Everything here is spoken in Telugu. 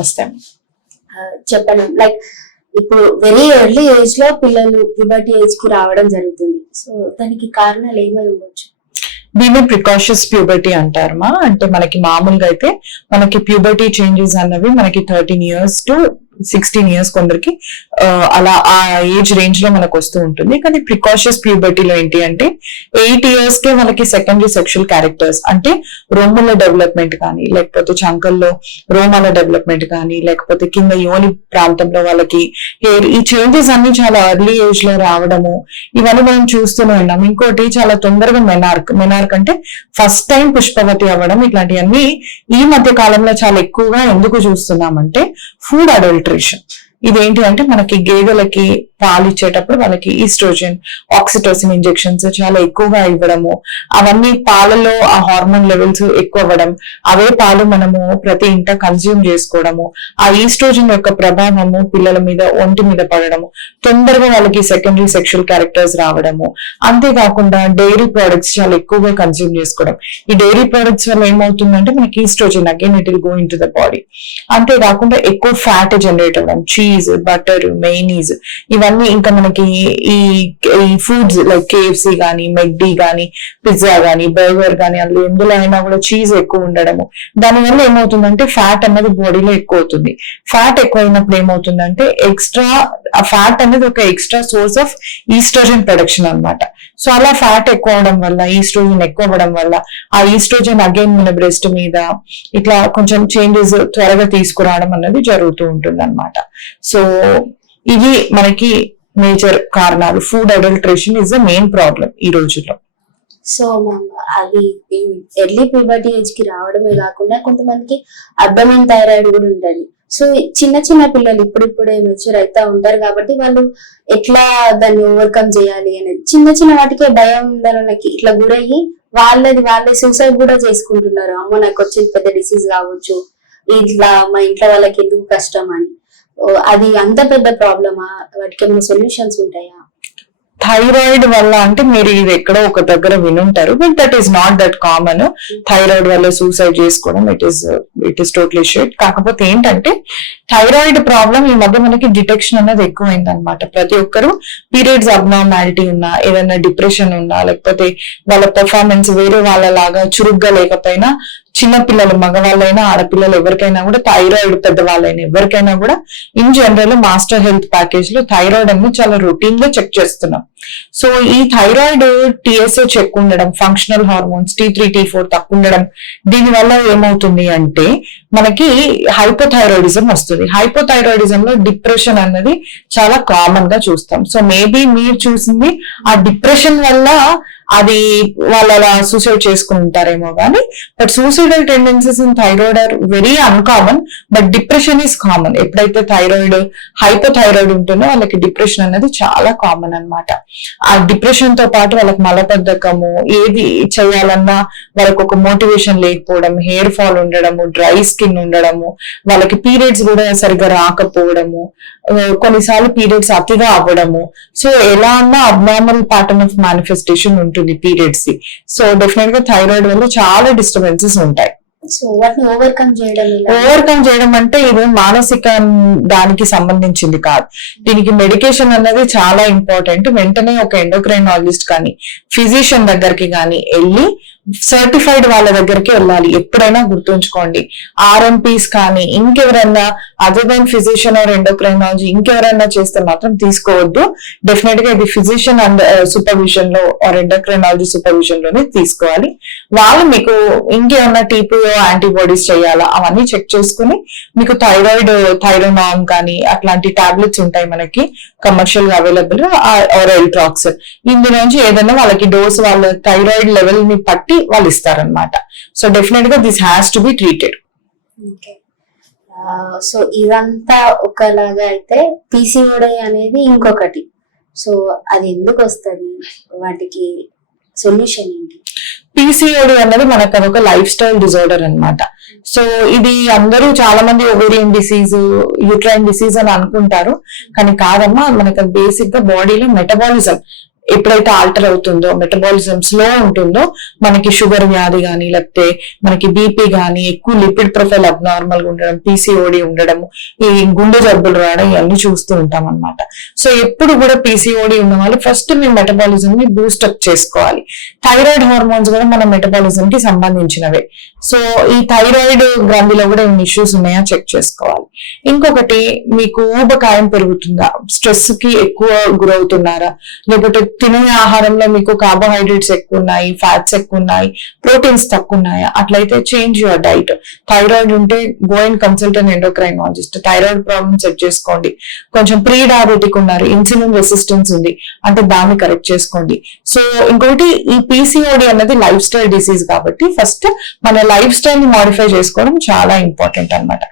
వస్తే చెప్పండి. లైక్ ఇప్పుడు వెరీ ఎర్లీ ఏజ్ లో పిల్లలు ప్యూబర్టీ ఏజ్ కి రావడం జరుగుతుంది. సో దానికి కారణాలు ఏమై ఉండొచ్చు? దీన్ని ప్రికాషస్ ప్యూబర్టీ అంటారమా. అంటే మనకి మామూలుగా అయితే మనకి ప్యూబర్టీ చేంజెస్ అన్నవి మనకి 13 years to 16 years కొందరికి అలా ఆ ఏజ్ రేంజ్ లో మనకు వస్తూ ఉంటుంది. కానీ ప్రికాషస్ ప్యూబర్టీలో ఏంటి అంటే 8 years కే మనకి సెకండరీ సెక్షువల్ క్యారెక్టర్స్ అంటే రొమ్ముల డెవలప్మెంట్ కానీ, లేకపోతే చంకల్లో రోమాల డెవలప్మెంట్ కానీ, లేకపోతే కింద యోని ప్రాంతంలో వాళ్ళకి హెయిర్, ఈ చేంజెస్ అన్ని చాలా ఎర్లీ ఏజ్ లో రావడము ఇవన్నీ మనం చూస్తూనే ఉన్నాం. ఇంకోటి చాలా తొందరగా మెనార్క్ అంటే ఫస్ట్ టైం పుష్పవతి అవ్వడం, ఇట్లాంటివన్నీ ఈ మధ్య కాలంలో చాలా ఎక్కువగా ఎందుకు చూస్తున్నామంటే ఫుడ్ అడల్ట్రేషన్. ఇదేంటి అంటే మనకి గేదెలకి పాలు ఇచ్చేటప్పుడు వాళ్ళకి ఈస్ట్రోజన్, ఆక్సిటోసిన్ ఇంజెక్షన్స్ చాలా ఎక్కువగా ఇవ్వడము, అవన్నీ పాలలో ఆ హార్మోన్ లెవెల్స్ ఎక్కువ అవ్వడం, అవే పాలు మనము ప్రతి ఇంట కన్జ్యూమ్ చేసుకోవడము, ఆ ఈస్ట్రోజన్ యొక్క ప్రభావము పిల్లల మీద ఒంటి మీద పడడము, తొందరగా వాళ్ళకి సెకండరీ సెక్షువల్ క్యారెక్టర్స్ రావడము, అంతేకాకుండా డైరీ ప్రోడక్ట్స్ చాలా ఎక్కువగా కన్జ్యూమ్ చేసుకోవడం. ఈ డైరీ ప్రోడక్ట్స్ వల్ల ఏమవుతుందంటే మనకి estrogen again it will go into the body. అంతేకాకుండా ఎక్కువ ఫ్యాట్ జనరేట్ అవ్వడం, చీజ్, బటర్, మెయినీస్, ఇవన్నీ ఇంకా మనకి ఈ ఫుడ్స్ లైక్ KFC కానీ, మెక్డీ కానీ, పిజ్జా కానీ, బర్గర్ కానీ, అందులో ఎందులో అయినా కూడా చీజ్ ఎక్కువ ఉండడము, దానివల్ల ఏమవుతుందంటే ఫ్యాట్ అన్నది బాడీలో ఎక్కువ అవుతుంది. ఫ్యాట్ ఎక్కువ అయినప్పుడు ఏమవుతుందంటే ఆ ఫ్యాట్ అనేది ఒక extra source of estrogen production అన్నమాట. సో అలా ఫ్యాట్ ఎక్కువ అవడం వల్ల, ఈస్ట్రోజన్ ఎక్కువ అవ్వడం వల్ల ఆ ఈస్ట్రోజన్ అగైన్ మన బ్రెస్ట్ మీద ఇట్లా కొంచెం చేంజెస్ త్వరగా తీసుకురావడం అన్నది జరుగుతూ ఉంటుంది అన్నమాట. సో ఇవి మనకి మేజర్ కారణాలు. Food adulteration is the main problem ఈ రోజుల్లో. సో మ్యామ్, అది ఎర్లీ ప్యూబర్టీ ఏజ్ కి రావడమే కాకుండా కొంతమందికి అబ్డోమెన్ థైరాయిడ్ కూడా ఉంటది. సో చిన్న చిన్న పిల్లలు ఇప్పుడిప్పుడే మెచ్యూర్ అవుతా ఉంటారు కాబట్టి వాళ్ళు ఎట్లా దాన్ని ఓవర్కమ్ చేయాలి అనేది చిన్న చిన్న వాటికే భయాందోళనకి ఇట్లా గురయ్యి వాళ్ళే సూసైడ్ కూడా చేసుకుంటున్నారు. అమ్మో నాకు వచ్చేది పెద్ద డిసీజ్ కావచ్చు, ఇట్లా మా ఇంట్లో వాళ్ళకి ఎందుకు కష్టం అని. అది అంత పెద్ద ప్రాబ్లమా? వాటికి ఏమైనా సొల్యూషన్స్ ఉంటాయా? థైరాయిడ్ వల్ల అంటే మీరు ఇది ఎక్కడో ఒక దగ్గర వినుంటారు, but that is not that common. Thyroid వల్ల సూసైడ్ చేసుకోవడం ఇట్ ఈస్ టోటలీ షిట్. కాకపోతే ఏంటంటే థైరాయిడ్ ప్రాబ్లం ఈ మధ్య మనకి డిటెక్షన్ అనేది ఎక్కువైంది అనమాట. ప్రతి ఒక్కరు పీరియడ్స్ అబ్నార్మాలిటీ ఉన్నా, ఏదైనా డిప్రెషన్ ఉన్నా, లేకపోతే వాళ్ళ పెర్ఫార్మెన్స్ వేరే వాళ్ళలాగా చురుగ్గా లేకపోయినా, చిన్నపిల్లలు మగవాళ్ళైనా ఆడపిల్లలు ఎవరికైనా కూడా, థైరాయిడ్ పెద్దవాళ్ళైనా ఎవరికైనా కూడా in general master health package లో థైరాయిడ్ అనేది చాలా రొటీన్ గా చెక్ చేస్తున్నాం. సో ఈ థైరాయిడ్ TSH ఎక్కువ ఉండడం, ఫంక్షనల్ హార్మోన్స్ T3 T4 తక్కువ ఉండడం, దీని వల్ల ఏమవుతుంది అంటే మనకి హైపోథైరాయిడిజం వస్తుంది. హైపోథైరాయిడిజం లో డిప్రెషన్ అన్నది చాలా కామన్ గా చూస్తాం. సో మేబీ మీరు చూసింది ఆ డిప్రెషన్ వల్ల అది వాళ్ళు అలా సూసైడ్ చేసుకుని ఉంటారేమో కానీ, but suicidal tendencies in thyroid are very uncommon, but depression is common. ఎప్పుడైతే హైపోథైరాయిడ్ ఉంటుందో వాళ్ళకి డిప్రెషన్ అనేది చాలా కామన్ అన్నమాట. ఆ డిప్రెషన్ తో పాటు వాళ్ళకి మలబద్ధకము, ఏది చేయాలన్నా వాళ్ళకి ఒక మోటివేషన్ లేకపోవడం, హెయిర్ ఫాల్ ఉండడము, డ్రై స్కిన్ ఉండడము, వాళ్ళకి పీరియడ్స్ కూడా సరిగ్గా రాకపోవడము, కొన్నిసార్లు పీరియడ్స్ అతిగా అవ్వడము. సో ఎలా అన్నా అబ్నార్మల్ ప్యాటర్న్ ఆఫ్ మేనిఫెస్టేషన్ ఉంటుంది పీరియడ్స్. సో డెఫినెట్ గా థైరాయిడ్ వల్ల చాలా డిస్టర్బెన్సెస్ ఉంటాయి. సో వాటిని ఓవర్కమ్ చేయడం అంటే ఇది మానసిక దానికి సంబంధించింది కాదు. దీనికి మెడికేషన్ అన్నది చాలా ఇంపార్టెంట్. వెంటనే ఒక ఎండోక్రైనాలజిస్ట్ కానీ, ఫిజిషియన్ దగ్గరికి కానీ వెళ్ళి సర్టిఫైడ్ వాళ్ళ దగ్గరికి వెళ్ళాలి. ఎప్పుడైనా గుర్తుంచుకోండి, RMPs కానీ ఇంకెవరైనా other than physician or endocrinology ఇంకెవరైనా చేస్తే మాత్రం తీసుకోవద్దు. డెఫినెట్ గా ఇది ఫిజిషియన్ అండ్ సూపర్విజన్ లో ఆర్ ఎండోక్రైనాలజీ సూపర్విజన్ లోనే తీసుకోవాలి. వాళ్ళు మీకు ఇంకేమన్నా TPO యాంటీబాడీస్ చేయాలా అవన్నీ చెక్ చేసుకుని మీకు థైరోనామ్ కానీ అట్లాంటి టాబ్లెట్స్ ఉంటాయి మనకి కమర్షియల్ గా అవైలబుల్, ఆర్ ఎల్ట్రాక్స్. ఇందులోంచి ఏదైనా వాళ్ళకి డోస్ వాళ్ళ థైరాయిడ్ లెవెల్ ని పట్టి వాళ్ళు ఇస్తారనమాట. సో డెఫినెట్ గా this has to be treated. So ఇదంతా ఒకలాగా అయితే PCOD అనేది ఇంకొకటి. సో అది ఎందుకు వస్తుంది, వాటికి సొల్యూషన్ ఏంటి? PCOD అనేది మనకు అదొక లైఫ్ స్టైల్ డిజార్డర్ అనమాట. సో ఇది అందరూ చాలా మంది ఓవేరియన్ డిసీజ్, యూట్రైన్ డిసీజ్ అని అనుకుంటారు, కానీ కాదమ్మా. మనకు బేసిక్ గా బాడీలో మెటబాలిజం ఎప్పుడైతే ఆల్టర్ అవుతుందో, మెటబాలిజం స్లో ఉంటుందో, మనకి షుగర్ వ్యాధి కానీ, లేకపోతే మనకి బీపీ కానీ, ఎక్కువ లిపిడ్ ప్రొఫైల్ అబ్నార్మల్ గా ఉండడం, పీసీఓడి ఉండడం, ఈ గుండె జబ్బులు రావడం, ఇవన్నీ చూస్తూ ఉంటాం అన్నమాట. సో ఎప్పుడు కూడా పీసీఓడి ఉన్న వాళ్ళు ఫస్ట్ మీ మెటబాలిజం ని బూస్టప్ చేసుకోవాలి. థైరాయిడ్ హార్మోన్స్ కూడా మన మెటబాలిజం కి సంబంధించినవే. సో ఈ థైరాయిడ్ గ్రంథిలో కూడా ఏమైనా ఇష్యూస్ ఉన్నాయా చెక్ చేసుకోవాలి. ఇంకొకటి, మీకు ఊబకాయం పెరుగుతుందా, స్ట్రెస్ కి ఎక్కువ గురవుతున్నారా, లేకపోతే తినే ఆహారంలో మీకు కార్బోహైడ్రేట్స్ ఎక్కువ ఉన్నాయి, ఫ్యాట్స్ ఎక్కువ ఉన్నాయి, ప్రోటీన్స్ తక్కువ ఉన్నాయా, అట్లయితే చేంజ్ యువర్ డైట్. థైరాయిడ్ ఉంటే go and consult an endocrinologist. Thyroid problem set చేసుకోండి. కొంచెం ప్రీ డయాబెటిక్ ఉన్నారు, ఇన్సులిన్ రెసిస్టెన్స్ ఉంది అంటే దాన్ని కరెక్ట్ చేసుకోండి. సో ఇంకొకటి, ఈ పీసీఓడి అన్నది లైఫ్ స్టైల్ డిసీజ్ కాబట్టి ఫస్ట్ మన లైఫ్ స్టైల్ ని మాడిఫై చేసుకోవడం చాలా ఇంపార్టెంట్ అన్నమాట.